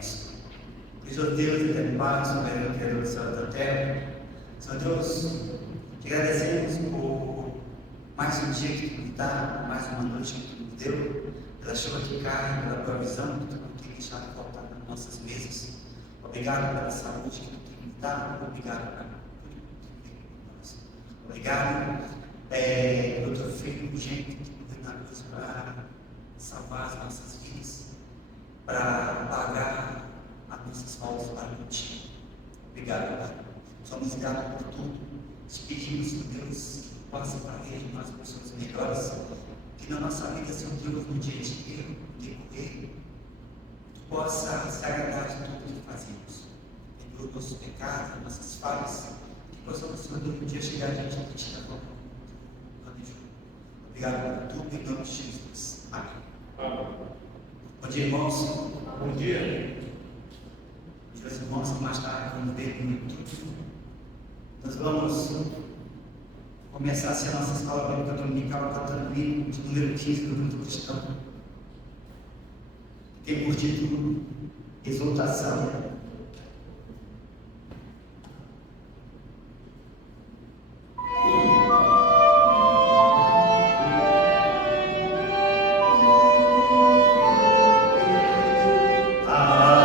oremos. Senhor Deus, eterno Pai, soberano Criador do céu e da terra, Senhor Deus, te agradecemos por mais um dia que tu nos dá, mais uma noite que tu nos deu, pela chuva que cai, pela provisão que tu não tem deixado faltar nas nossas mesas. Obrigado pela saúde que tu tem nos dado, obrigado pela obrigado pelo teu filho urgente que morreu na cruz para salvar as nossas vidas, para pagar as nossas faltas para contigo. Obrigado, Pai. Somos gratos por tudo. Te pedimos, Deus, que possa fazer de nós pessoas melhores, que na nossa vida, Senhor Deus, no dia a dia, no decorrer, tu possa se agradar de tudo que fazemos. Perdoa os nossos pecados, as nossas falhas, que possamos, Senhor Deus, um dia chegar diante de ti da tua mão. Obrigado por tudo, em nome de Jesus. Amém. Bom dia, irmãos. Bom dia. Meus irmãos, que mais tarde vamos ver no YouTube. Nós vamos começar a nossa escola bíblica dominical católica de número 15 do Grupo Cristão. Tem por título Exaltação. Ah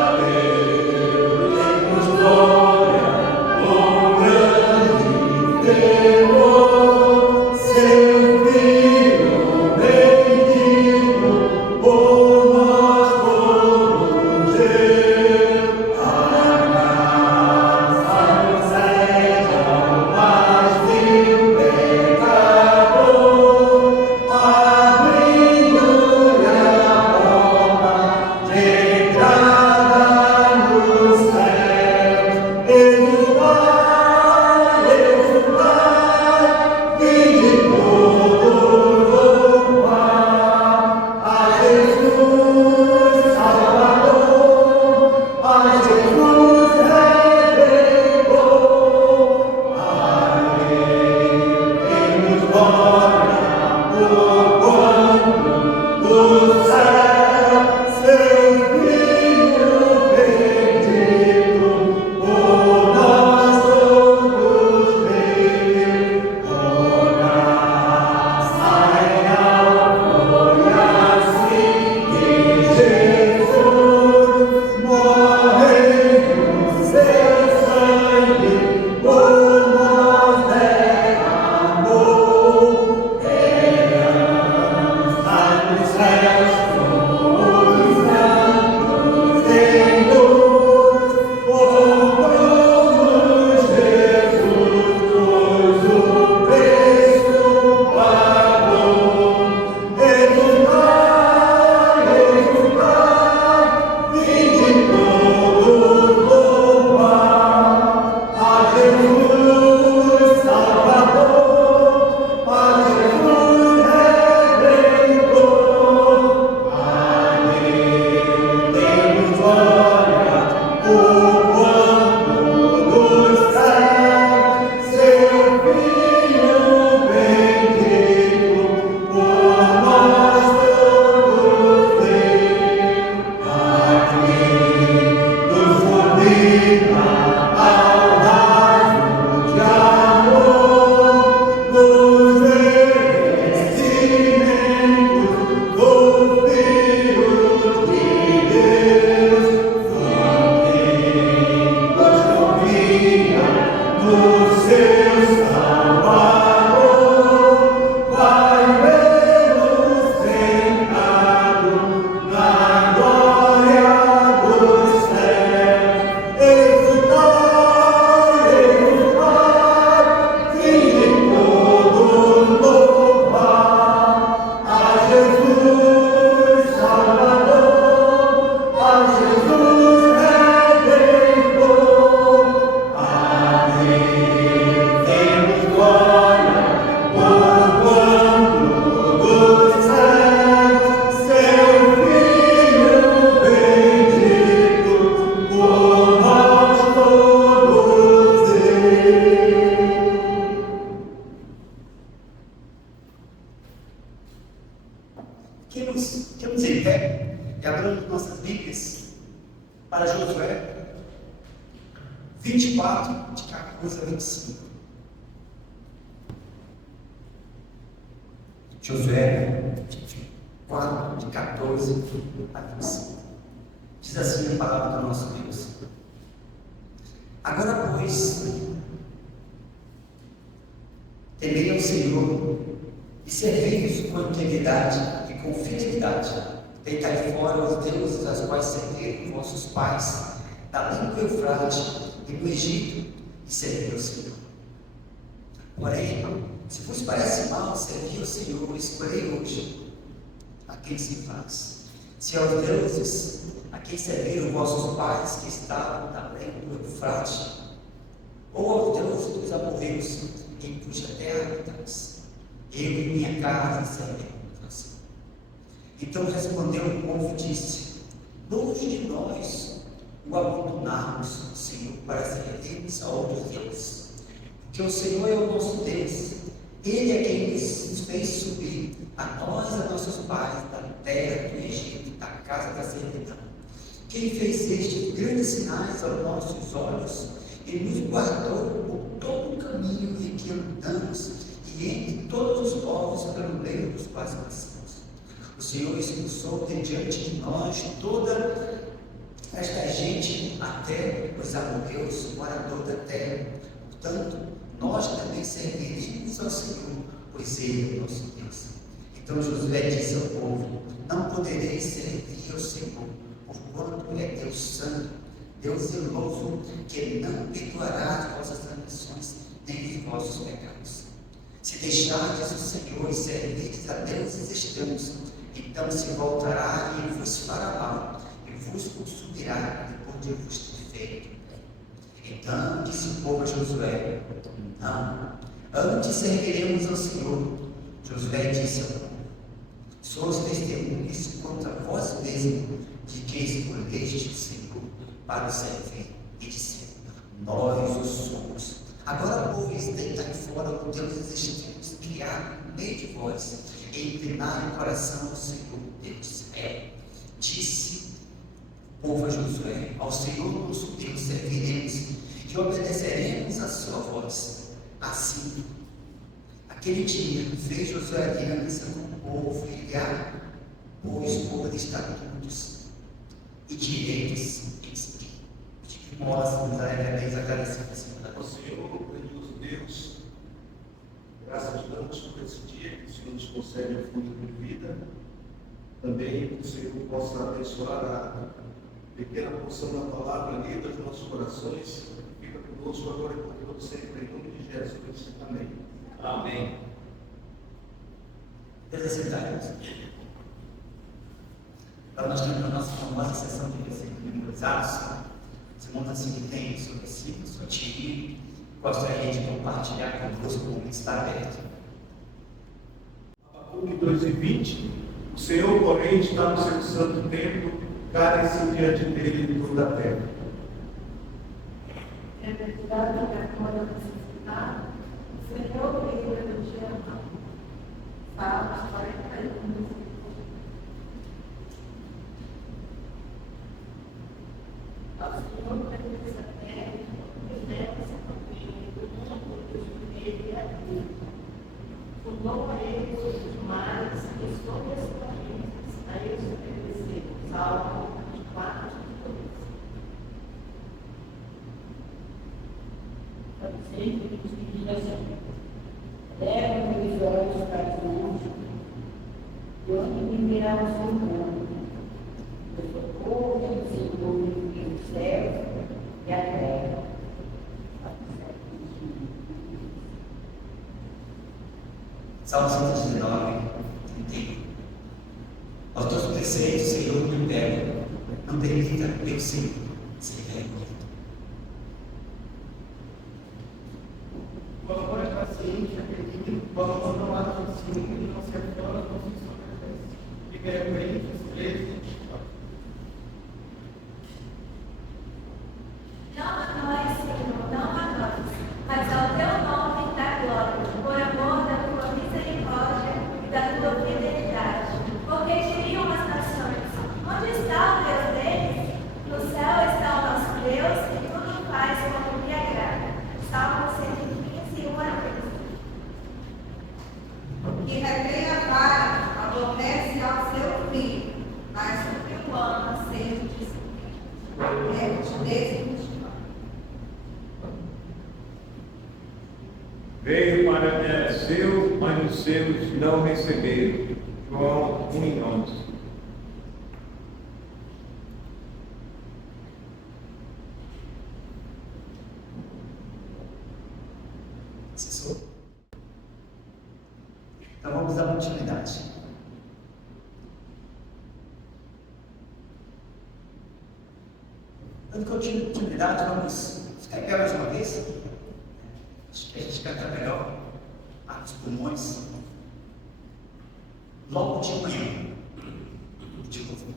para Josué 24, de 14 a 25. Josué 24, de 14 a 25. Diz assim a palavra do nosso Deus. Agora, pois, temei ao Senhor e servi-vos com integridade e com fidelidade. Deitai fora os deuses aos quais serviram vossos pais, da língua Eufrate e do Egito, e servi ao Senhor. Porém, se vos parece mal servir ao Senhor, escolhei hoje a quem se faz. Se aos deuses a quem serviram vossos pais que estavam da língua Eufrate, ou aos deuses dos amorreus em cuja terra habitais, eu e minha casa serviremos ao Senhor. Então respondeu o povo e disse: longe de nós o abandonarmos, o Senhor, para servirmos a outros deuses. Porque o Senhor é o nosso Deus, Ele é quem nos fez subir, a nós e a nossos pais, da terra do Egito, da casa da servidão. Quem fez estes grandes sinais aos nossos olhos e nos guardou por todo o caminho em que andamos e entre todos os povos pelo meio dos quais passamos. O Senhor expulsou de diante de nós toda esta gente, até os amorreus, morador da terra. Portanto, nós também serviremos ao Senhor, pois Ele é o nosso Deus. Então Josué disse ao povo: não podereis servir ao Senhor, porquanto é Deus santo, Deus zeloso, que não perdoará as vossas transgressões nem os vossos pecados. Se deixardes o Senhor e servirdes a deuses estranhos, então se voltará e vos fará mal, e vos consumirá depois de vos ter feito. Então disse o povo a Josué: não, antes serviremos ao Senhor. Josué disse ao povo: sois testemunhas contra vós mesmos de que escolheste o Senhor para o servir, e disseram: nós o somos. Agora, pois, deitai fora os deuses estranhos que há no meio de vós, e inclinai o coração ao Senhor, Deus de Israel. Disse o povo a Josué: ao Senhor nosso Deus serviremos e obedeceremos a sua voz. Assim, aquele dia fez Josué aliança com o povo e pôs por estatutos e direitos em si. De modo nos alegremente agradecemos ao Senhor, grandioso Deus, graças te damos por esse dia que o Senhor nos concede o fruto de vida. Também que o Senhor possa abençoar a pequena porção da palavra lida dos nossos corações. Fica conosco agora e por todo sempre, em nome de Jesus. Amém. Amém. Desencentarmos. Agora nós temos a nossa famosa sessão de versículos memorizados. Segundo assim que tem seu versículo, sua tirinha, gostaria de compartilhar convosco como está aberto. Abacuque 2:20. O Senhor, porém, está no seu santo templo, cale-se diante dele de toda a terra. É verdade que a câmara necessitada, o Senhor veio no dia mal. Salmos 41. Ao Senhor pertence a terra, e deve-se cumprir do mundo dos dele e a Deus. Fundou a eles os mares e sobre as correntes, a eles obedeceram. Salmo 24, 2. Sempre nos pedir a Senhor. Leva meus olhos para os montes, de onde me virá o socorro. O socorro do Senhor vem dos céus e a terra. Salmo 119, 31. Aos teus preceitos, Senhor, me pego, não permita meu Senhor ser vergonha. O amor é paciente, acredito, o amor não há de ciúme, não se afora, não se sobreveste. Fica reverente, surpresa. Não a nós, Senhor, não a nós, mas ao teu nome dá glória, por amor da tua misericórdia e da tua fidelidade. Porque diriam as nações: onde está o Deus deles? No céu 13 e 29. Veio para que era seu, mas os seus não receberam. João 1:11. Cessou? Então vamos dar continuidade. Dando continuidade, vamos ficar em pé mais uma vez. Acho que a gente canta melhor. Abre os pulmões. Logo de manhã. De novo.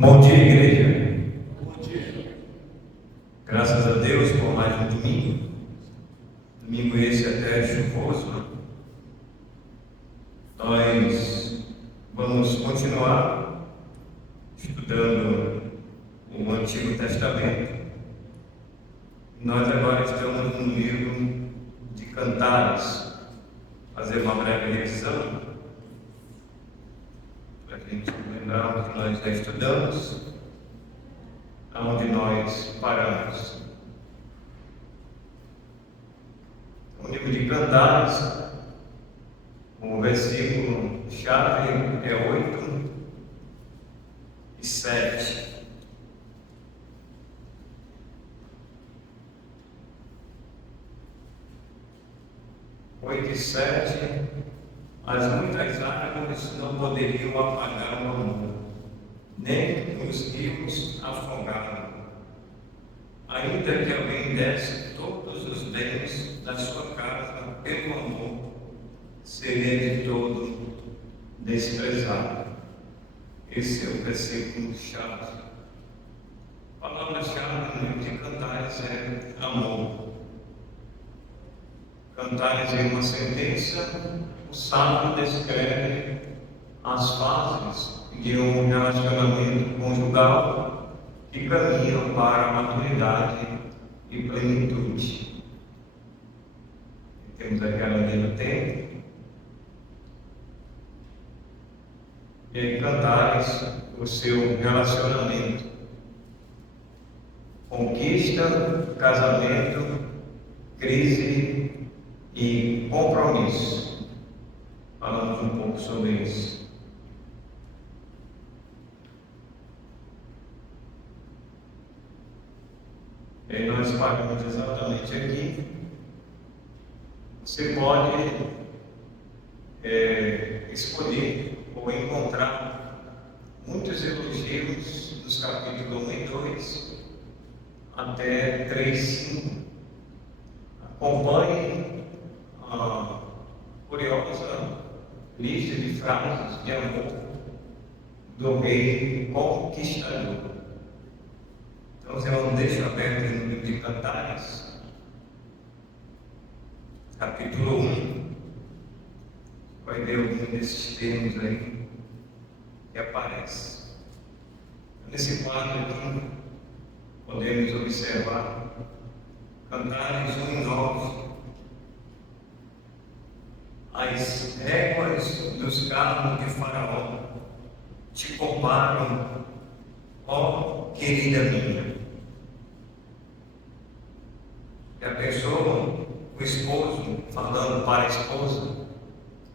Bom dia, igreja. Bom dia. Graças a Deus por mais um domingo. Domingo esse até chuvoso. Nós vamos continuar estudando o Antigo Testamento. Nós agora estamos no livro de Cantares. Fazer uma breve revisão para a gente lembrar o que nós já estudamos, aonde nós paramos. O livro de Cantares, o versículo-chave é 8 e 7. Oito e 7, as muitas águas não poderiam apagar o amor, nem os rios afogaram. Ainda que alguém desse todos os bens da sua casa pelo amor, seria de todo desprezado. Esse é o versículo-chave. A palavra-chave no livro de Cantares é amor. Cantares em uma sentença, o sábio descreve as fases de um relacionamento conjugal que caminham para a maturidade e plenitude. temos aquela linha do tempo. E aí Cantares o seu relacionamento, conquista, casamento, crise e compromisso. Falamos um pouco sobre isso. E nós paramos exatamente aqui. Você pode escolher ou encontrar muitos elogios dos capítulos 1 e 2 até 3, 5. Acompanhe a curiosa lista de frases de amor do rei conquistador. Então, você não deixa aberto no livro de Cantares, capítulo 1, vai ver algum desses termos aí que aparece. Nesse quadro aqui, podemos observar Cantares 1 e 9. As réguas dos carros de Faraó te comparam, ó querida minha. Já pensou o esposo falando para a esposa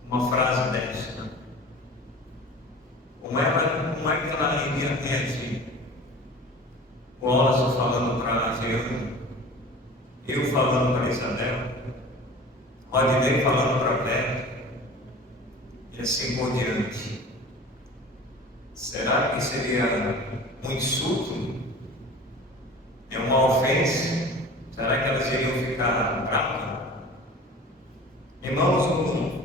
uma frase dessa? Como é que ela iria reagir? O Oso falando para Jeane, eu falando para Isabel, Rodinei falando para Beto, e assim por diante. Será que seria um insulto? É uma ofensa? Será que elas iriam ficar bravas? Irmãos,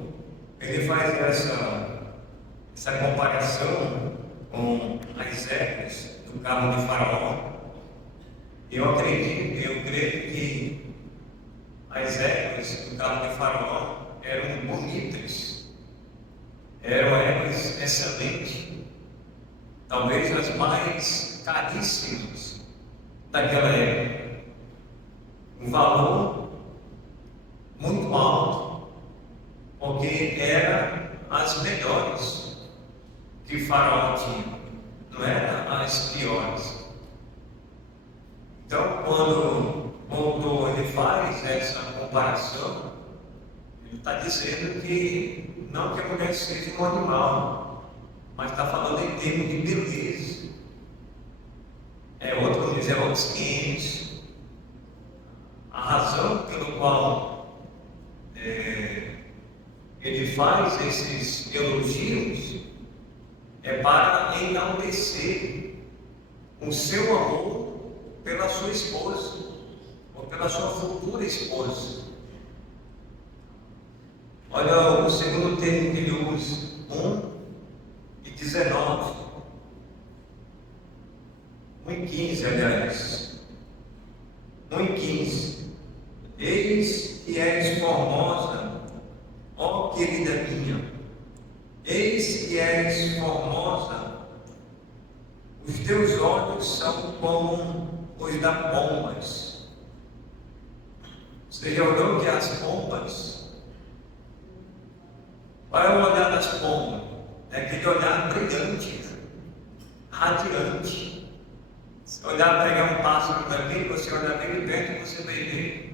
ele faz essa comparação com as épocas do carro de Faraó. Eu creio que as épocas do carro de Faraó eram bonitas, eram épocas excelentes, talvez as mais caríssimas daquela época. Um valor muito alto, porque eram as melhores que Faraó tinha, não eram as piores. Então, quando ele faz essa comparação, ele está dizendo que não que a mulher seja um animal, mas está falando em termos de beleza. Vamos dizer, outros 500. A razão pelo qual ele faz esses elogios é para enaltecer o seu amor pela sua esposa, ou pela sua futura esposa. Olha o segundo termo que ele usa, 1:19. 1:15, aliás. 1:15. Eis que és formosa, ó querida minha. Eis que és formosa. Os teus olhos são como os da pombas. Você já olhou que as pombas? Qual é o olhar das pombas? É aquele olhar brilhante, radiante. Se olhar, pegar um pássaro daqui, você olhar bem de perto, você vai ver.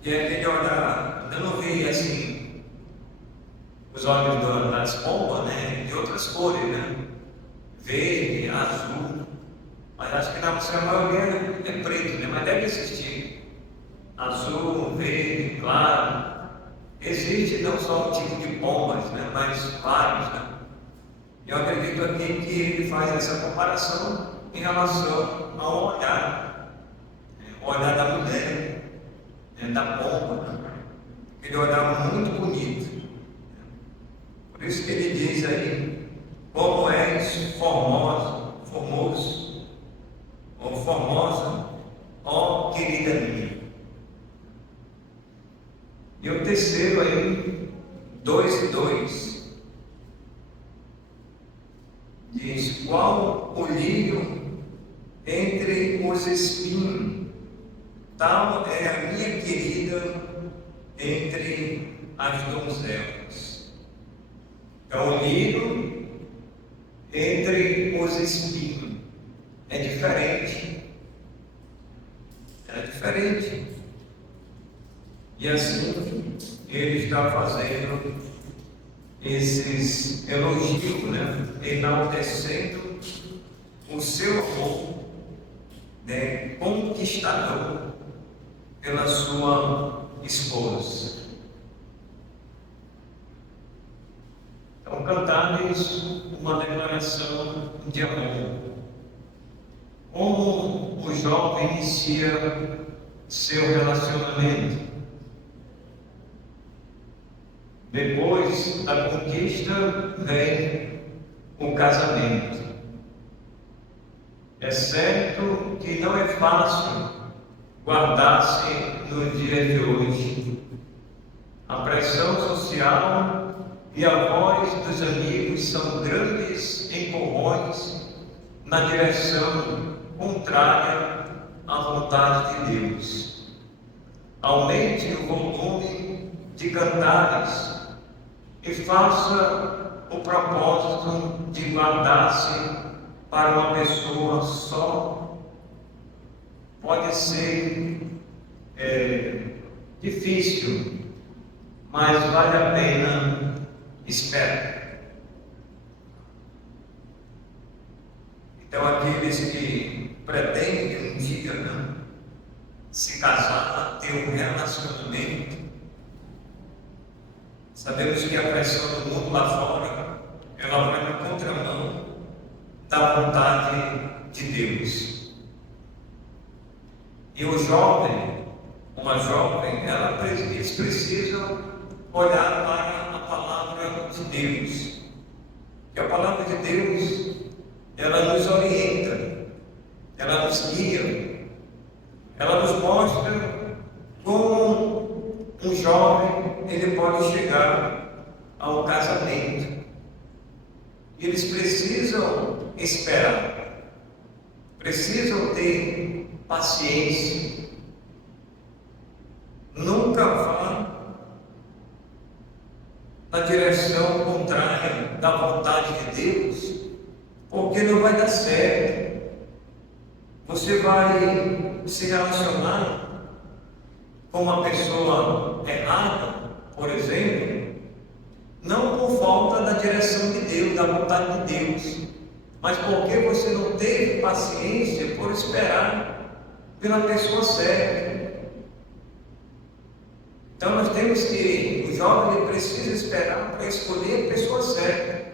E é aquele olhar, eu não vi assim os olhos das pombas, né? De outras cores, né? Verde, azul. Mas acho que na sua maioria é preto, né? Mas deve existir azul, verde, claro. Existe não só um tipo de pombas, né? Mas vários, né? Eu acredito aqui que ele faz essa comparação em relação ao olhar, o olhar da mulher, da pomba, aquele olhar muito bonito. Por isso que ele diz aí, como és formoso, ou formosa, ó querida minha. E o terceiro aí, 2:2. Diz, qual o lírio entre os espinhos, tal é a minha querida entre as donzelas. É o lírio entre os espinhos. É diferente. É diferente. E assim ele está fazendo esses elogios, né? Enaltecendo o seu amor, né? Conquistador pela sua esposa. Então, cantar-lhes uma declaração de amor. Como o jovem inicia seu relacionamento. Depois da conquista vem o casamento. É certo que não é fácil guardar-se no dia de hoje. A pressão social e a voz dos amigos são grandes empurrões na direção contrária à vontade de Deus. Aumente o volume de cantares e faça o propósito de guardar-se para uma pessoa só. Pode ser difícil, mas vale a pena esperar. Então, aqueles que pretendem um dia se casar, ter um relacionamento, sabemos que a pressão do mundo lá fora, ela vai na contramão da vontade de Deus. E o jovem, uma jovem, eles precisam olhar para a palavra de Deus. Que a palavra de Deus, ela nos orienta, ela nos guia, ela nos mostra como um jovem ele pode chegar ao casamento. E eles precisam esperar, precisam ter paciência. Nunca vá na direção contrária da vontade de Deus, porque não vai dar certo. Você vai se relacionar com uma pessoa errada, por exemplo, não por falta da direção de Deus, da vontade de Deus, mas porque você não teve paciência por esperar pela pessoa certa. Então nós temos que, o jovem precisa esperar para escolher a pessoa certa.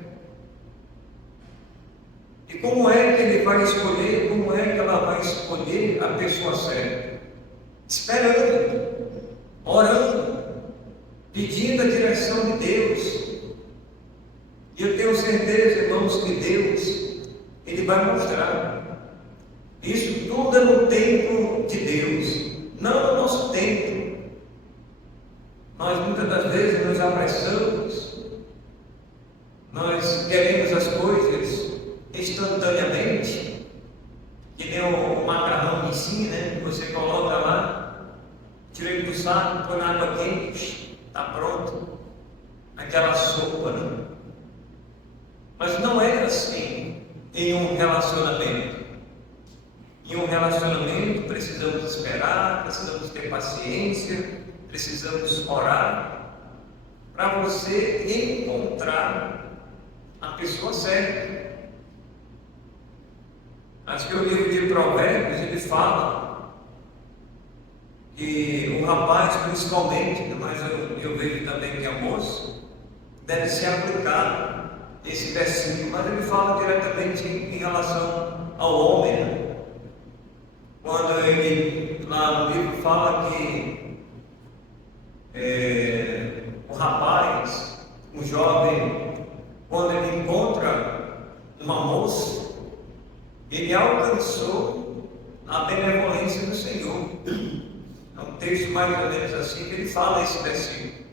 E como é que ele vai escolher, como é que ela vai escolher a pessoa certa? Esperando, orando, pedindo a direção de Deus. E eu tenho certeza, irmãos, que Deus, Ele vai mostrar. Isso tudo é no tempo de Deus, não no nosso tempo. Nós muitas das vezes nos apressamos, nós queremos as coisas instantaneamente, que nem o macarrão em si, né? Você coloca lá, tira ele do saco, põe na água quente, está pronto, aquela sopa, né? Mas não é assim em um relacionamento. Em um relacionamento precisamos esperar, precisamos ter paciência, precisamos orar para você encontrar a pessoa certa. Acho que o livro de Provérbios ele fala que o rapaz, principalmente, mas eu vejo também que a moça, deve se aplicar esse versículo, mas ele fala diretamente em relação ao homem, né? Quando ele lá no livro fala que o rapaz, o jovem, quando ele encontra uma moça, ele alcançou a benevolência do Senhor. É um texto mais ou menos assim que ele fala esse versículo.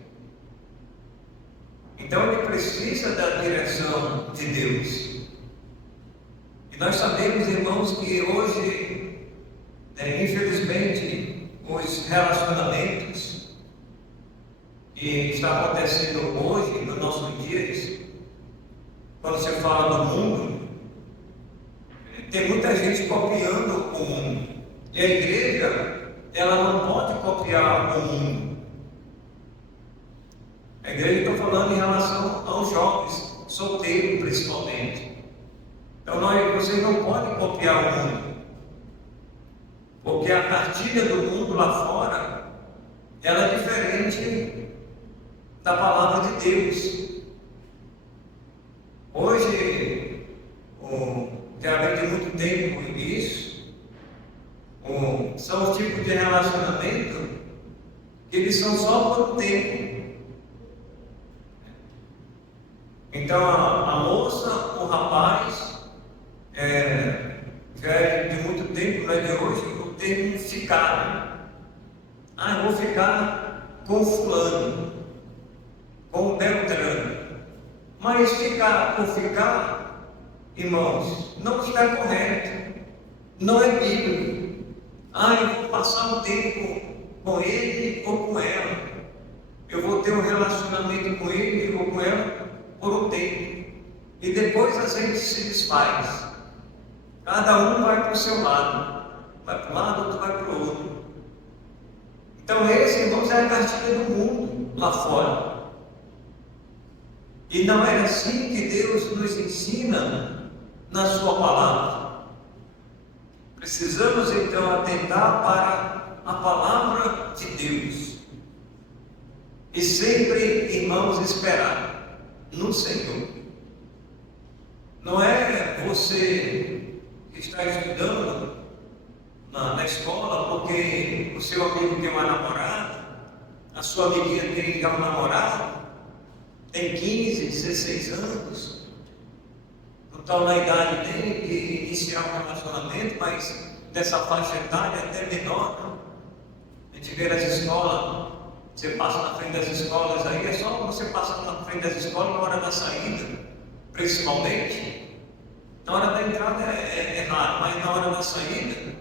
Então ele precisa da direção de Deus. E nós sabemos, irmãos, que hoje, infelizmente, os relacionamentos que está acontecendo hoje, nos nossos dias, quando se fala do mundo, tem muita gente copiando o mundo. E a igreja, ela não pode copiar o mundo. A igreja está falando em relação aos jovens, solteiros principalmente. Então vocês não podem copiar o mundo. Porque a cartilha do mundo lá fora, ela é diferente da palavra de Deus. Hoje, já vem de muito tempo isso, são os tipos de relacionamento que eles são só por tempo. Então a moça, o rapaz, já é de muito tempo, não é de hoje, o termo ficar. Eu vou ficar com fulano, com o Beltrano. Mas ficar por ficar, irmãos, não está correto, não é bíblico. Eu vou passar um tempo com ele ou com ela, eu vou ter um relacionamento com ele ou com ela por um tempo, e depois a gente se desfaz, cada um vai para o seu lado, vai para um lado, outro vai para o outro. Então esse, irmãos, é a cartilha do mundo lá fora. E não é assim que Deus nos ensina na sua palavra. Precisamos então atentar para a palavra de Deus. E sempre, irmãos, esperar no Senhor. Não é você que está estudando na escola porque o seu amigo tem uma namorada, a sua amiguinha tem já um namorado, tem 15, 16 anos, não está na idade dele de iniciar um relacionamento, mas dessa faixa etária até menor. A gente vê nas escolas, você passa na frente das escolas aí, é só você passar na frente das escolas na hora da saída, principalmente. Na hora da entrada é raro, mas na hora da saída,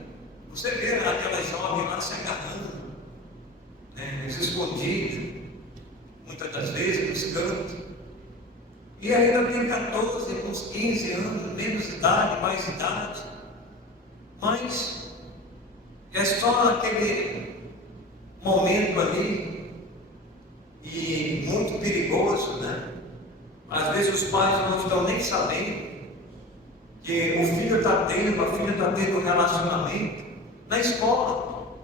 você vê aquela jovem lá se agarrando, escondidos, muitas das vezes nos cantos. E ainda tem 14, uns 15 anos, menos idade, mais idade. Mas é só aquele momento ali, e muito perigoso, né? Às vezes os pais não estão nem sabendo que o filho está tendo, a filha está tendo um relacionamento na escola.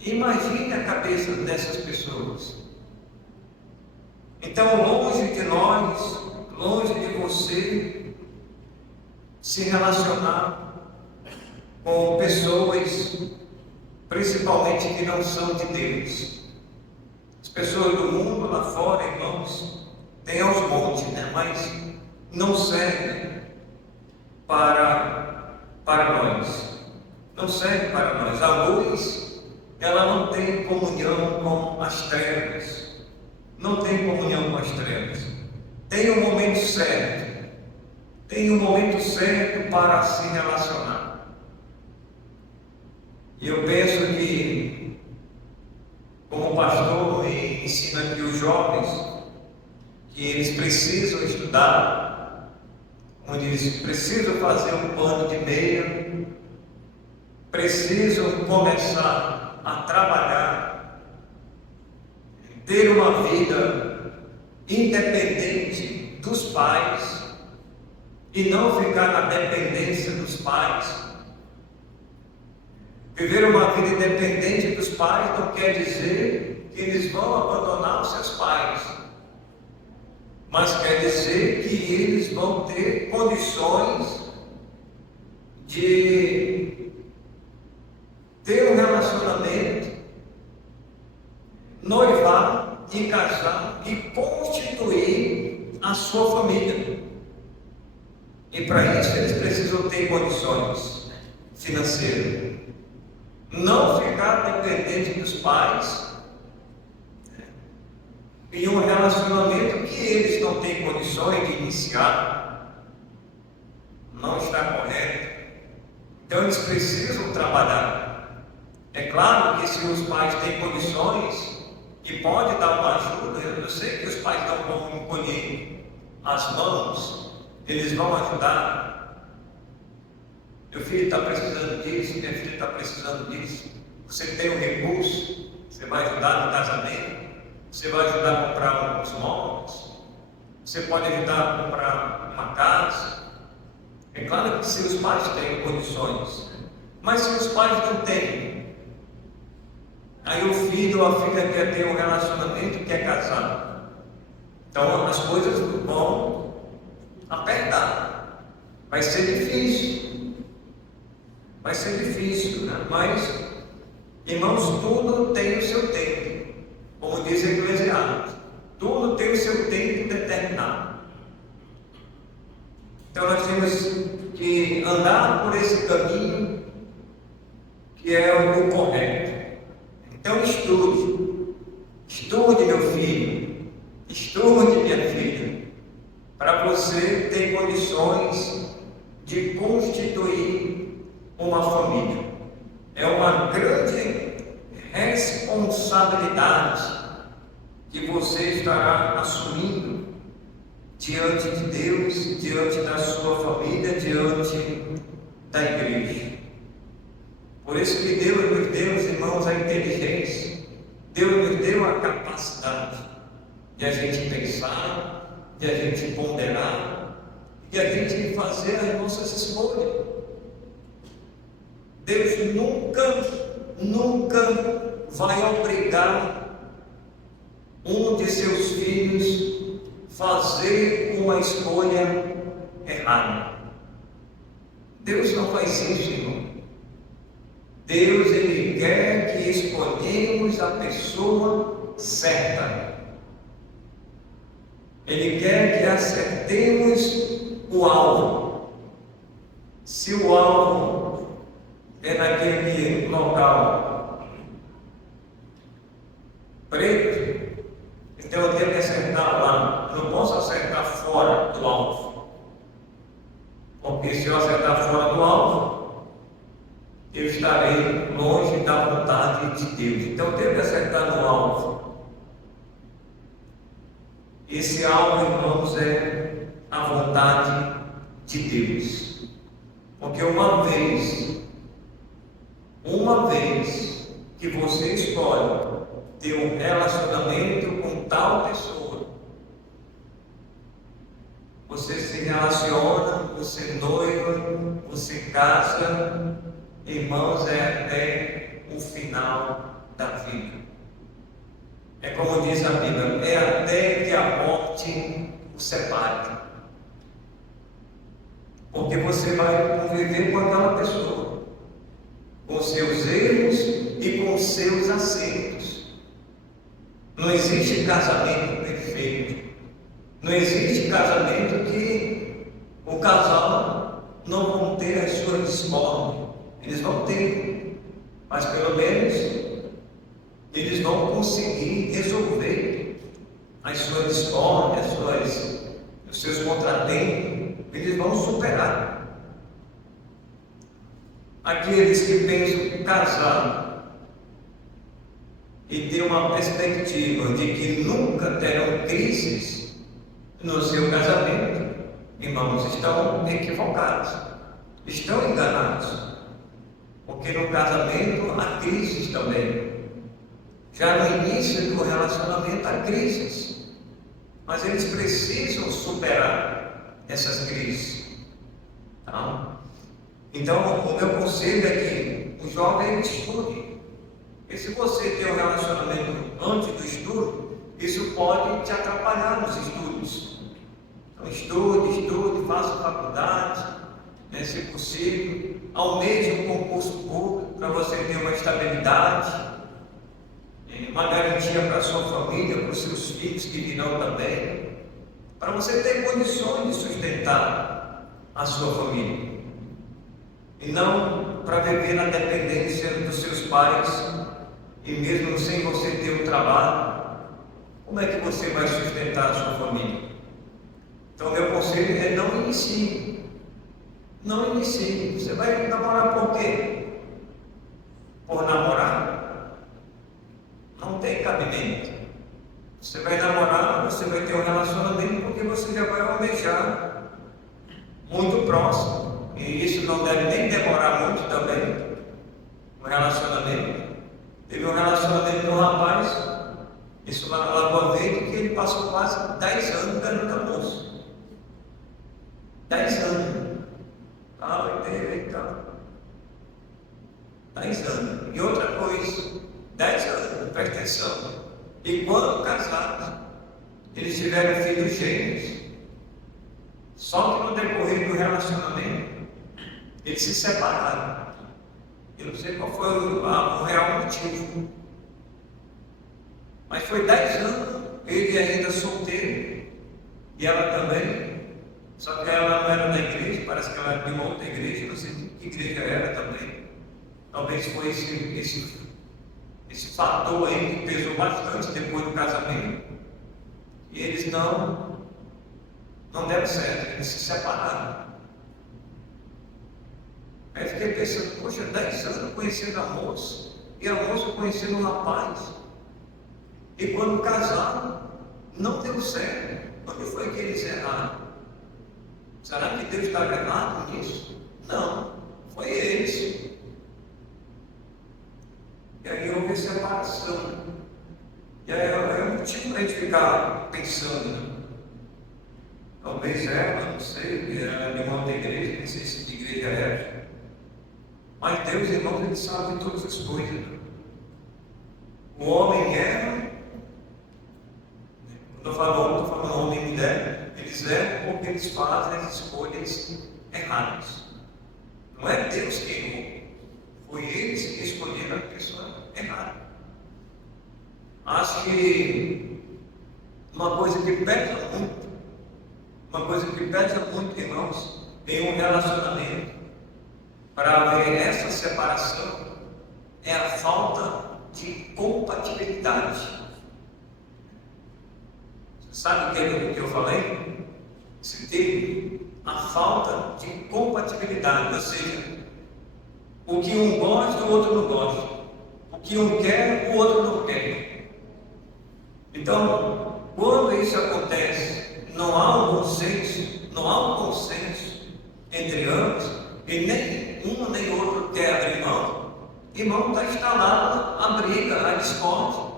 Imagine a cabeça dessas pessoas. Então, longe de nós, longe de você, se relacionar com pessoas, principalmente que não são de Deus. As pessoas do mundo lá fora, irmãos, tem aos montes, né? Mas não servem para nós. Não serve para nós. A luz, ela não tem comunhão com as trevas. Não tem comunhão com as trevas. Tem um momento certo. Tem um momento certo para se relacionar. E eu penso que, como pastor, me ensina aqui os jovens que eles precisam estudar, onde eles precisam fazer um plano de meia, precisam começar a trabalhar, ter uma vida independente dos pais e não ficar na dependência dos pais. Viver uma vida independente dos pais não quer dizer que eles vão abandonar os seus pais, mas quer dizer que eles vão ter condições de ter um relacionamento, noivar e casar e constituir a sua família. E para isso eles precisam ter condições financeiras. Não ficar dependente dos pais em um relacionamento que eles não têm condições de iniciar. Não está correto. Então eles precisam trabalhar. É claro que se os pais têm condições e pode dar uma ajuda. Eu sei que os pais não vão encolher as mãos, eles vão ajudar. Meu filho está precisando disso, minha filha está precisando disso. Você tem um recurso, você vai ajudar no casamento, você vai ajudar a comprar uns móveis, você pode ajudar a comprar uma casa. É claro que se os pais têm condições, mas se os pais não têm, aí o filho ou a filha quer ter um relacionamento, quer casar. Então as coisas vão apertar. Vai ser difícil. Vai ser difícil, né? Mas, irmãos, tudo tem o seu tempo. Como diz Eclesiastes, tudo tem o seu tempo determinado. Então nós temos que andar por esse caminho que é o correto. Então estude meu filho, estude minha filha, para você ter condições de constituir uma família. É uma grande responsabilidade que você estará assumindo diante de Deus, diante da sua família, diante da igreja. Por isso que Deus nos deu, irmãos, a inteligência, Deus nos deu a capacidade de a gente pensar, de a gente ponderar, de a gente fazer as nossas escolhas. Deus nunca vai obrigar um de seus filhos fazer uma escolha errada. Deus não faz isso, irmão. Deus, Ele quer que escolhemos a pessoa certa. Ele quer que acertemos o alvo. Se o alvo é naquele local preto, então eu tenho que acertar lá. Não posso acertar fora do alvo. Porque se eu acertar fora do alvo, eu estarei longe da vontade de Deus. Então eu tenho que acertar no alvo. Esse alvo, irmãos, é a vontade de Deus. Porque uma vez que você escolhe ter um relacionamento com tal pessoa, você se relaciona, você noiva, você casa, irmãos, é até o final da vida. É como diz a Bíblia, é até que a morte o separe. Porque você vai conviver com aquela pessoa, com seus erros e com seus acertos. Não existe casamento perfeito. Não existe casamento que o casal não vão ter as suas discórdias. Eles vão ter, mas pelo menos eles vão conseguir resolver as suas discórdias, os seus contratempos. Eles vão superar. Aqueles que pensam casar e ter uma perspectiva de que nunca terão crises no seu casamento, irmãos, estão equivocados, estão enganados, porque no casamento há crises também. Já no início do relacionamento há crises, mas eles precisam superar essas crises. Tá? Então, o meu conselho é que o jovem estude. E se você tem um relacionamento antes do estudo, isso pode te atrapalhar nos estudos. Então, estude, faça faculdade, né, se possível, almeje um concurso público para você ter uma estabilidade, uma garantia para a sua família, para os seus filhos que virão também, para você ter condições de sustentar a sua família. E não para viver na dependência dos seus pais, e mesmo sem você ter um trabalho, como é que você vai sustentar a sua família? Então, meu conselho é não inicie. Não inicie. Você vai namorar por quê? Por namorar? Não tem cabimento. Você vai namorar, você vai ter um relacionamento porque você já vai almejar muito próximo. E isso não deve nem demorar muito também. Um relacionamento. Teve um relacionamento com um rapaz, isso lá na Lagoa Verde, que ele passou quase 10 anos dando da moça. 10 anos. E tal. 10 anos. E outra coisa, 10 anos, presta atenção. E quando casados, eles tiveram filhos gêmeos. Só que no decorrer do relacionamento, eles se separaram. Eu não sei qual foi o real motivo. Mas foi 10 anos, ele ainda solteiro, e ela também. Só que ela não era da igreja, parece que ela era de uma outra igreja, não sei de que igreja era também. Talvez foi esse fator aí que pesou bastante depois do casamento. E eles não deram certo, eles se separaram. Aí eu fiquei pensando, poxa, 10 anos conhecendo a moça, e a moça conhecendo o rapaz. E quando casaram, não deu certo. Onde foi que eles erraram? Será que Deus estava errado nisso? Não, foi eles. E aí houve separação. E aí é um motivo para a gente ficar pensando, né? Talvez ela, não sei, era de uma outra igreja, não sei se de igreja era. Mas Deus, irmãos, Ele sabe todas as coisas. Né? O homem erra. Quando eu falo homem, estou falando homem e mulher. Eles erram porque eles fazem as escolhas erradas. Não é Deus que errou. Foi eles que escolheram a pessoa errada. Acho que uma coisa que pesa muito, irmãos, em um relacionamento, para haver essa separação, é a falta de compatibilidade. Você sabe o que eu falei? Esse termo, a falta de compatibilidade, ou seja, o que um gosta, o outro não gosta. O que um quer, o outro não quer. Então, quando isso acontece, não há um consenso entre ambos, e nem um nem outro quer abrir mão. Irmão, está instalada a briga, a discórdia.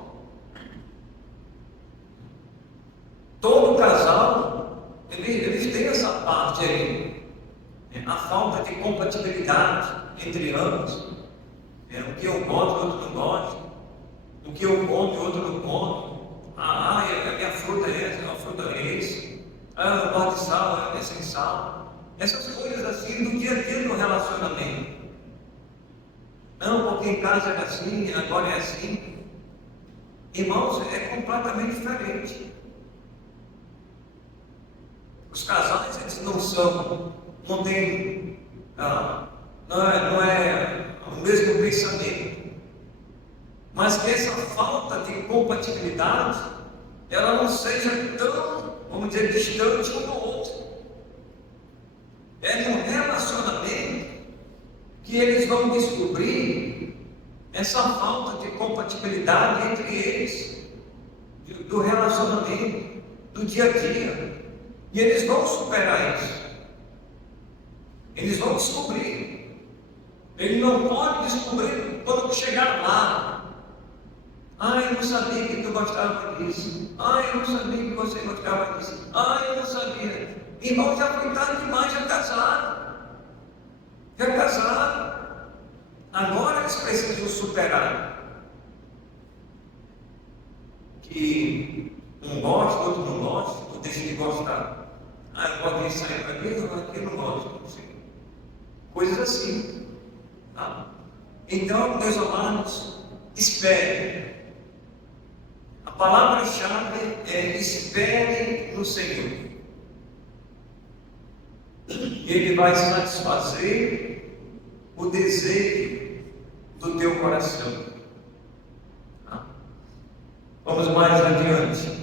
Todo casal, eles têm essa parte aí, a falta de compatibilidade entre ambos. O que eu gosto, o outro não gosta. O que eu como, o outro não come. A minha fruta é essa, a fruta é essa. Eu gosto de sal, é sem sal. Essas coisas assim do dia a dia no relacionamento. Não, porque em casa era assim, agora é assim. Irmãos, é completamente diferente. Os casais, eles não têm, não é o mesmo pensamento. Mas que essa falta de compatibilidade, ela não seja tão, vamos dizer, distante um do outro. É no relacionamento que eles vão descobrir essa falta de compatibilidade entre eles, do relacionamento, do dia a dia. E eles vão superar isso. Eles vão descobrir. Ele não pode descobrir quando chegar lá. Eu não sabia que tu gostava disso. Eu não sabia que você gostava disso. Eu não sabia. Irmão, já foi tarde demais, já casaram. Agora eles precisam superar. Que um gosta, outro não gosta, ou deixa de gostar. Eu gosto de sair para aqui, eu não gosto. Coisas assim. Tá? Então, meus amados, espere. A palavra-chave é espere no Senhor. Ele vai satisfazer o desejo do teu coração. Tá? Vamos mais adiante.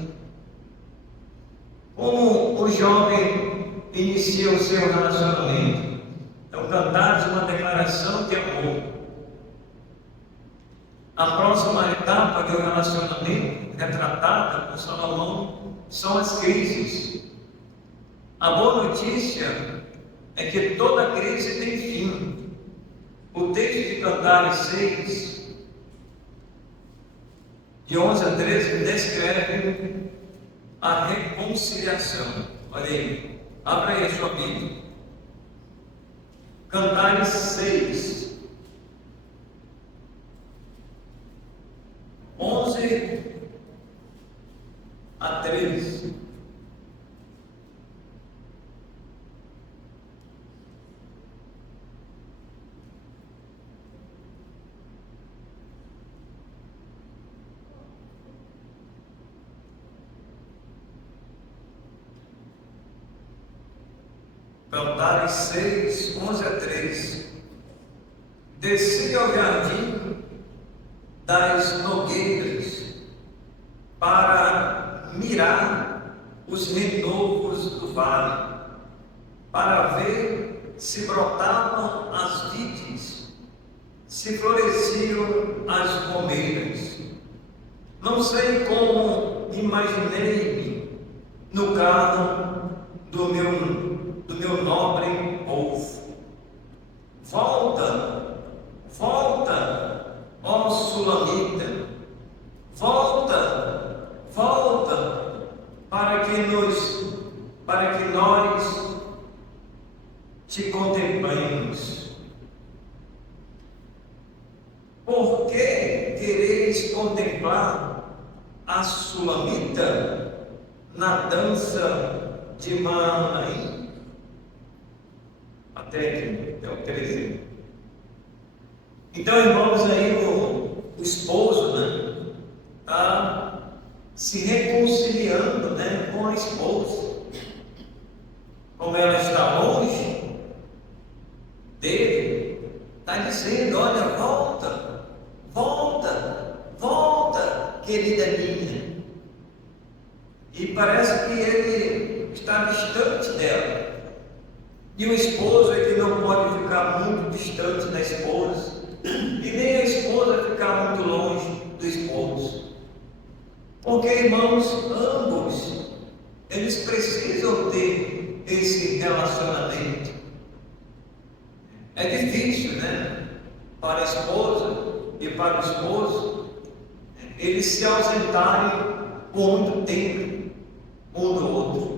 Como o jovem inicia o seu relacionamento? Então, cantares uma declaração de amor. A próxima etapa de um relacionamento retratada por Salomão são as crises. A boa notícia é que toda crise tem fim. O texto de Cantares 6, de 11 a 13, descreve a reconciliação. Olha aí, abra aí a sua Bíblia. Cantares 6, 11 a 13. Cantares 6, 11 a 13. Desci ao jardim das nogueiras para mirar os renovos do vale, para ver se brotavam as vides, se floresciam as romeiras. Não sei como imaginei-me no carro do meu nobre povo. Volta, volta, ó Sulamita, volta, volta, para que nós te contemplemos. Por que quereis contemplar a Sulamita na dança de Maanaim? Até aqui, até o 13. Então, irmãos, aí o esposo, né, está se reconciliando, né, com a esposa. Como ela está longe dele, está dizendo: olha, volta, volta, volta, querida minha. E parece que ele está distante dela. E o esposo, ele não pode ficar muito distante da esposa, e nem a esposa ficar muito longe do esposo. Porque, irmãos, ambos, eles precisam ter esse relacionamento. É difícil, né? Para a esposa e para o esposo, eles se ausentarem por muito tempo um do outro.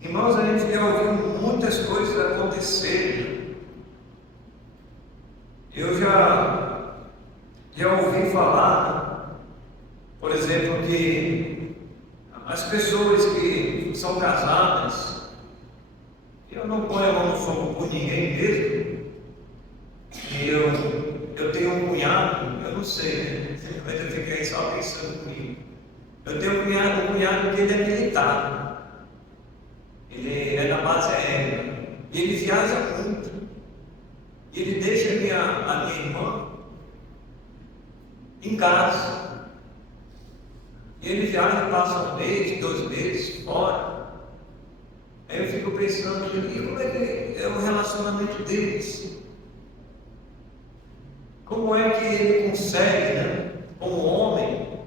Irmãos, a gente já ouviu muitas coisas acontecerem. Eu já ouvi falar, por exemplo, que as pessoas que são casadas, eu não ponho a mão no fogo por ninguém mesmo, e eu tenho um cunhado, eu não sei, né? Mas eu fiquei só pensando comigo. Eu tenho um cunhado que ele é militar. Ele é da base aérea e ele viaja muito. Ele deixa a minha irmã em casa. E ele viaja, passa 1 mês, 2 meses fora. Aí eu fico pensando, e como é que é o relacionamento deles? Como é que ele consegue, né, como homem,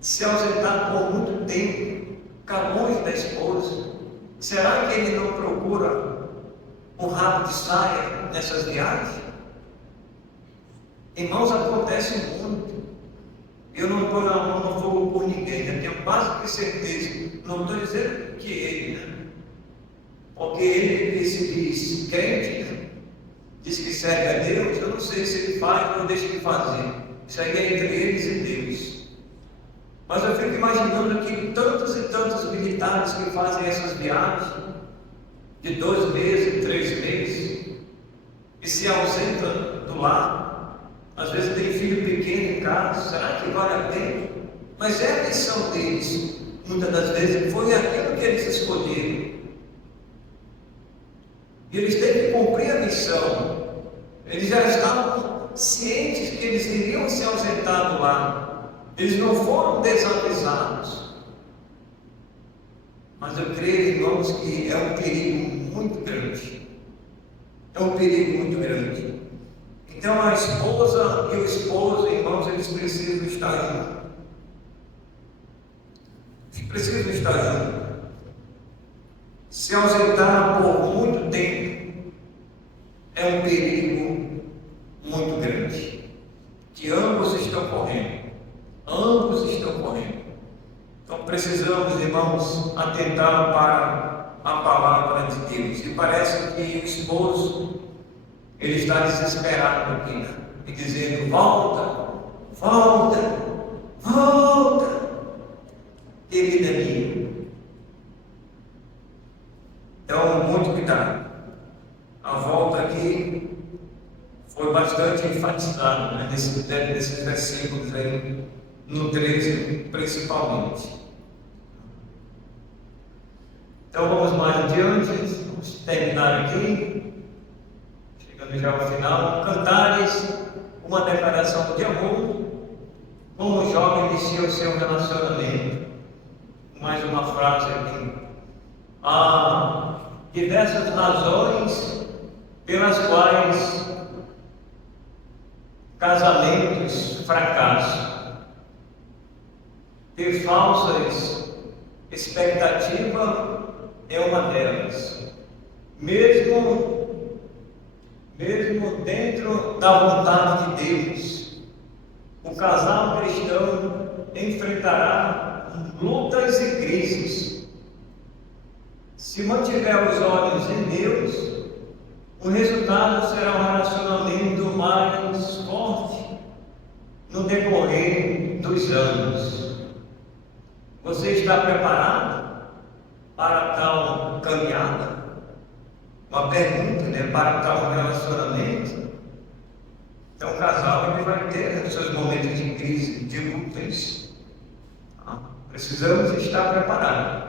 se ausentar por muito tempo, ficar longe da esposa? Será que ele não procura um rabo de saia nessas viagens? Irmãos, acontece muito. Eu não ponho a mão no fogo por ninguém, eu tenho quase que certeza. Não estou dizendo que ele, né? Porque ele se diz crente, né? Diz que serve a Deus. Eu não sei se ele faz ou deixa de fazer. Isso aí é entre eles e Deus. Mas eu fico imaginando que tantos e tantos militares que fazem essas viagens de 2 meses, 3 meses, e se ausentam do lar, às vezes tem filho pequeno em casa, será que vale a pena? Mas é a missão deles, muitas das vezes, foi aquilo que eles escolheram. E eles têm que cumprir a missão. Eles já estavam cientes que eles iriam se ausentar do lar. Eles não foram desavisados. Mas eu creio, irmãos, que é um perigo muito grande. É um perigo muito grande. Então a esposa e o esposo, irmãos, eles precisam estar juntos. Eles precisam estar juntos. Se ausentar por muito tempo é um perigo muito grande, que ambos estão correndo. Ambos estão correndo. Então precisamos, irmãos, atentar para a palavra de Deus. E parece que o esposo, ele está desesperado aqui, né? E dizendo: volta, volta, volta, querida minha. Então, muito cuidado. A volta aqui foi bastante enfatizada, né, nesses versículos aí, no 13 principalmente. Então vamos mais adiante, vamos terminar aqui, chegando já ao final. Cantares uma declaração de amor, como o jovem inicia o seu relacionamento. Mais uma frase aqui. Há diversas razões pelas quais casamentos fracassam. Ter falsas expectativas é uma delas. Mesmo dentro da vontade de Deus, o casal cristão enfrentará lutas e crises. Se mantiver os olhos em Deus, o resultado será um relacionamento mais forte no decorrer dos anos. Você está preparado para tal caminhada? Uma pergunta, né? Para tal relacionamento? Então o casal ele vai ter seus momentos de crise, de lutas. Precisamos estar preparados.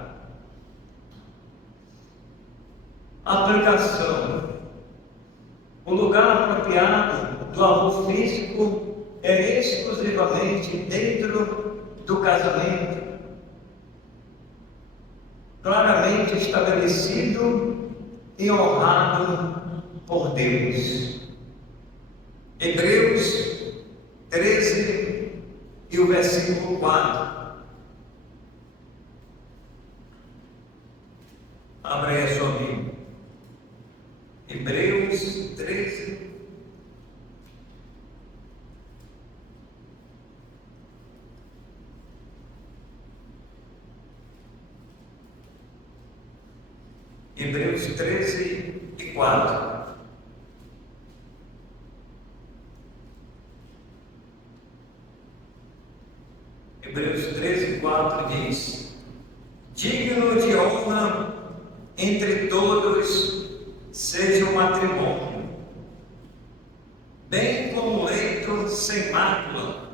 Aplicação. O lugar apropriado do amor físico é exclusivamente dentro do casamento, claramente estabelecido e honrado por Deus. Hebreus 13 e o versículo 4. Abra aí a sua Bíblia. Hebreus 13. Hebreus 13 e 4. Hebreus 13 e 4 diz: digno de honra entre todos seja o matrimônio, bem como leito sem mácula.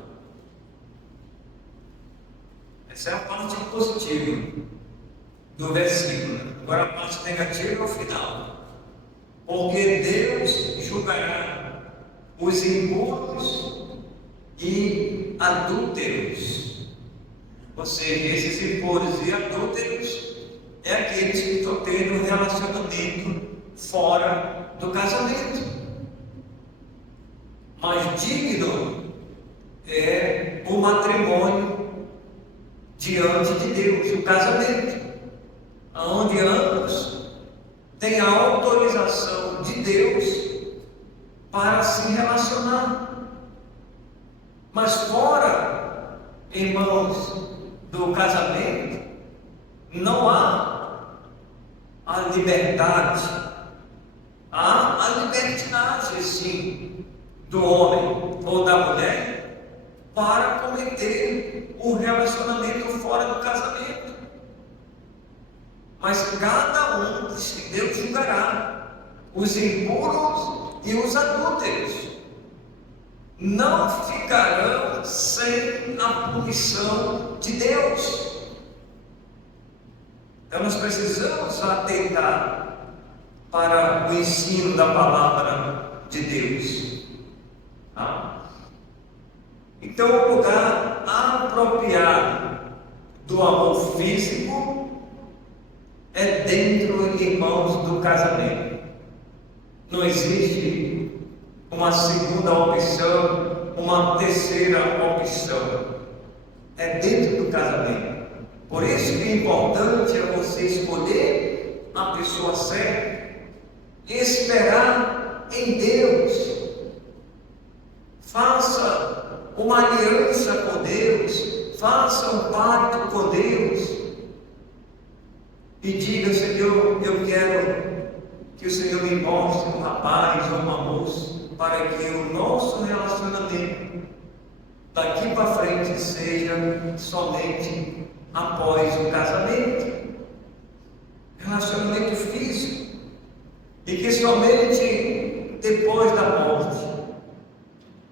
Essa é a parte positiva do versículo. Agora a parte negativa é o final. Porque Deus julgará os impuros e adúlteros. Ou seja, esses impuros e adúlteros é aqueles que estão tendo um relacionamento fora do casamento. Mas digno é o matrimônio diante de Deus, o casamento, onde ambos têm a autorização de Deus para se relacionar. Mas fora, irmãos, do casamento, não há a liberdade, há a libertinagem, sim, do homem ou da mulher para cometer um relacionamento fora do casamento. Mas cada um, Deus julgará os impuros e os adúlteros. Não ficarão sem a punição de Deus. Então nós precisamos atentar para o ensino da palavra de Deus. Então o lugar apropriado do amor físico é dentro, irmãos, do casamento. Não existe uma segunda opção, uma terceira opção. É dentro do casamento. Por isso que o importante é você escolher a pessoa certa e esperar em Deus. Faça uma aliança com Deus, faça um pacto com Deus e diga: Senhor, eu quero que o Senhor me mostre um rapaz ou uma moça para que o nosso relacionamento daqui para frente seja somente após o casamento, relacionamento físico, e que somente depois da morte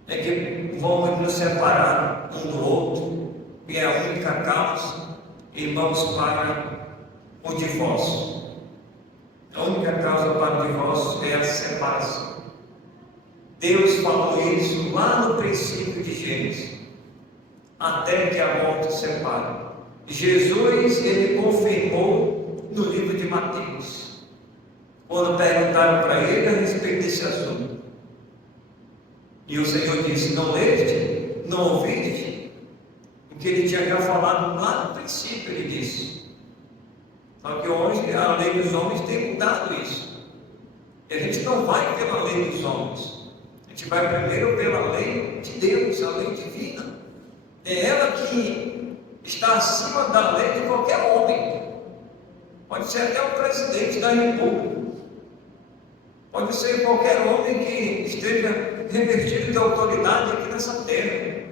é que vamos nos separar um do outro, e é a única causa, irmãos, para o divórcio. A única causa para o divórcio é a separação. Deus falou isso lá no princípio de Gênesis, até que a morte separe. Jesus, ele confirmou no livro de Mateus, quando perguntaram para ele a respeito desse assunto. E o Senhor disse: não leste, não ouviste? O que ele tinha já falado lá no princípio, ele disse. Só que hoje a lei dos homens tem mudado isso. E a gente não vai pela lei dos homens, a gente vai primeiro pela lei de Deus, a lei divina. É ela que está acima da lei de qualquer homem. Pode ser até o presidente da República, pode ser qualquer homem que esteja revestido de autoridade aqui nessa terra.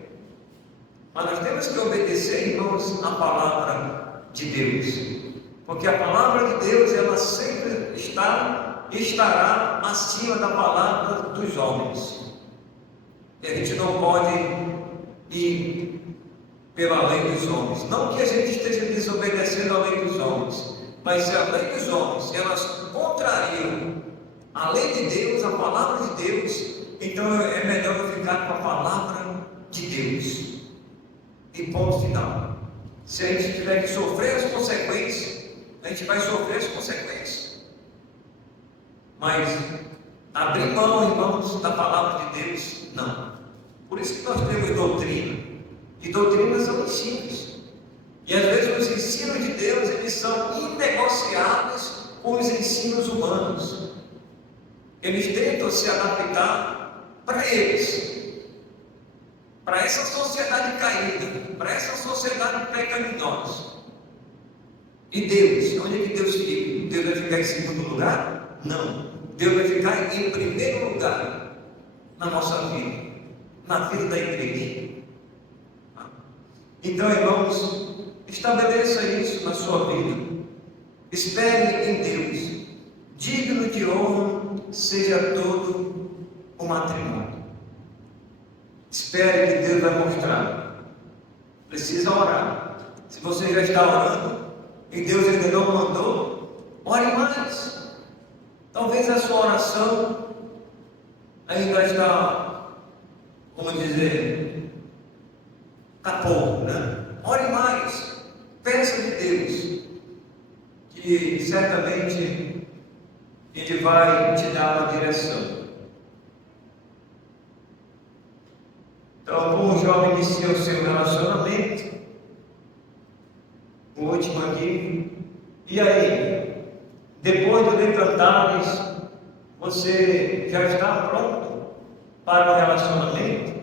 Mas nós temos que obedecer, irmãos, a palavra de Deus, porque a palavra de Deus, ela sempre está e estará acima da palavra dos homens. E a gente não pode ir pela lei dos homens. Não que a gente esteja desobedecendo a lei dos homens, mas se a lei dos homens, elas contrariam a lei de Deus, a palavra de Deus, então é melhor eu ficar com a palavra de Deus. E ponto final. Se a gente tiver que sofrer as consequências, a gente vai sofrer as consequências. Mas abrir mão, irmãos, da palavra de Deus, não. Por isso que nós temos doutrina. E doutrinas são ensinos. E às vezes os ensinos de Deus, eles são inegociáveis com os ensinos humanos. Eles tentam se adaptar para eles, para essa sociedade caída, para essa sociedade pecaminosa. E Deus, onde é que Deus fica? Deus vai ficar em segundo lugar? Não. Deus vai ficar em primeiro lugar na nossa vida, na vida da igreja. Então, irmãos, estabeleça isso na sua vida. Espere em Deus. Digno de honra seja todo o matrimônio. Espere que Deus vai mostrar. Precisa orar. Se você já está orando e Deus ainda não mandou, ore mais. Talvez a sua oração ainda está, como dizer, capô, né? Ore mais. Peça de Deus, que certamente Ele vai te dar uma direção. Então, como o jovem inicia o seu relacionamento, o último aqui, e aí, depois do decantares, você já está pronto para o relacionamento,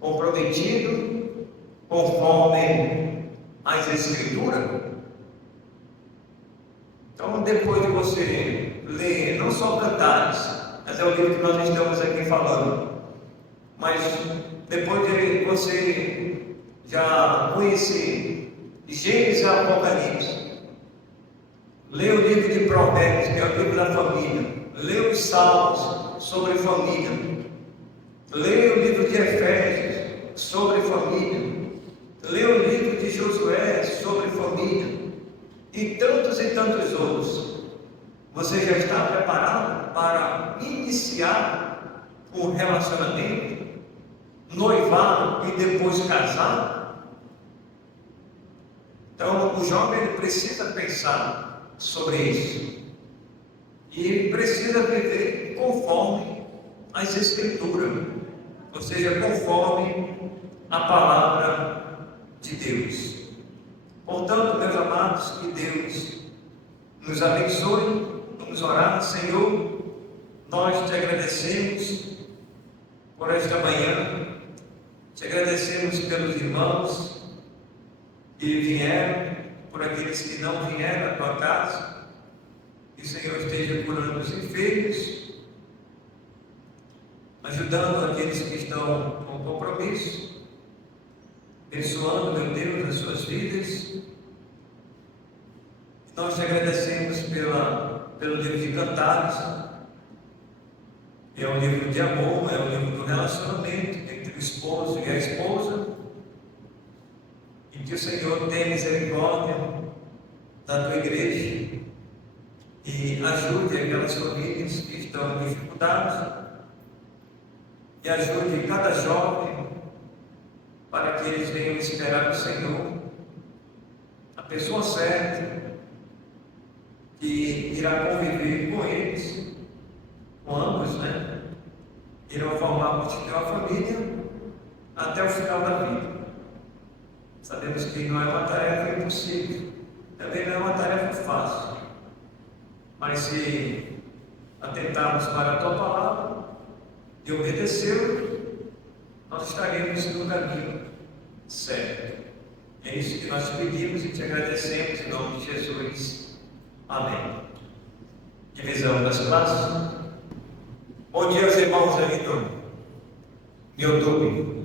comprometido, conforme as Escrituras? Então, depois de você ler, não só Cantares, mas é o livro que nós estamos aqui falando, mas depois de você já conhecer Gênesis e Apocalipse, lê o livro de Provérbios, que é o livro da família, lê os Salmos sobre família, lê o livro de Efésios sobre família, lê o livro de Josué sobre família, e tantos outros. Você já está preparado para iniciar um relacionamento, noivar e depois casar? Então, o jovem ele precisa pensar sobre isso e precisa viver conforme as Escrituras, ou seja, conforme a palavra de Deus. Portanto, meus amados, que Deus nos abençoe. Vamos orar. Senhor, nós te agradecemos por esta manhã, te agradecemos pelos irmãos que vieram, por aqueles que não vieram à tua casa. Que o Senhor esteja curando os enfermos, ajudando aqueles que estão com compromisso, abençoando, meu Deus, as suas vidas. Nós te agradecemos pelo livro de Cantares. É um livro de amor, é um livro do relacionamento entre o esposo e a esposa. E que o Senhor tenha misericórdia da tua igreja e ajude aquelas famílias que estão em dificuldade, e ajude cada jovem para que eles venham esperar o Senhor, a pessoa certa que irá conviver com eles, com ambos, né? Irão formar parte de uma família até o final da vida. Sabemos que não é uma tarefa impossível, também não é uma tarefa fácil, mas se atentarmos para a tua palavra e obedecer, nós estaremos no caminho certo. É isso que nós pedimos e te agradecemos em nome de Jesus. Amém. Divisão das classes. Bom dia aos irmãos aí no YouTube.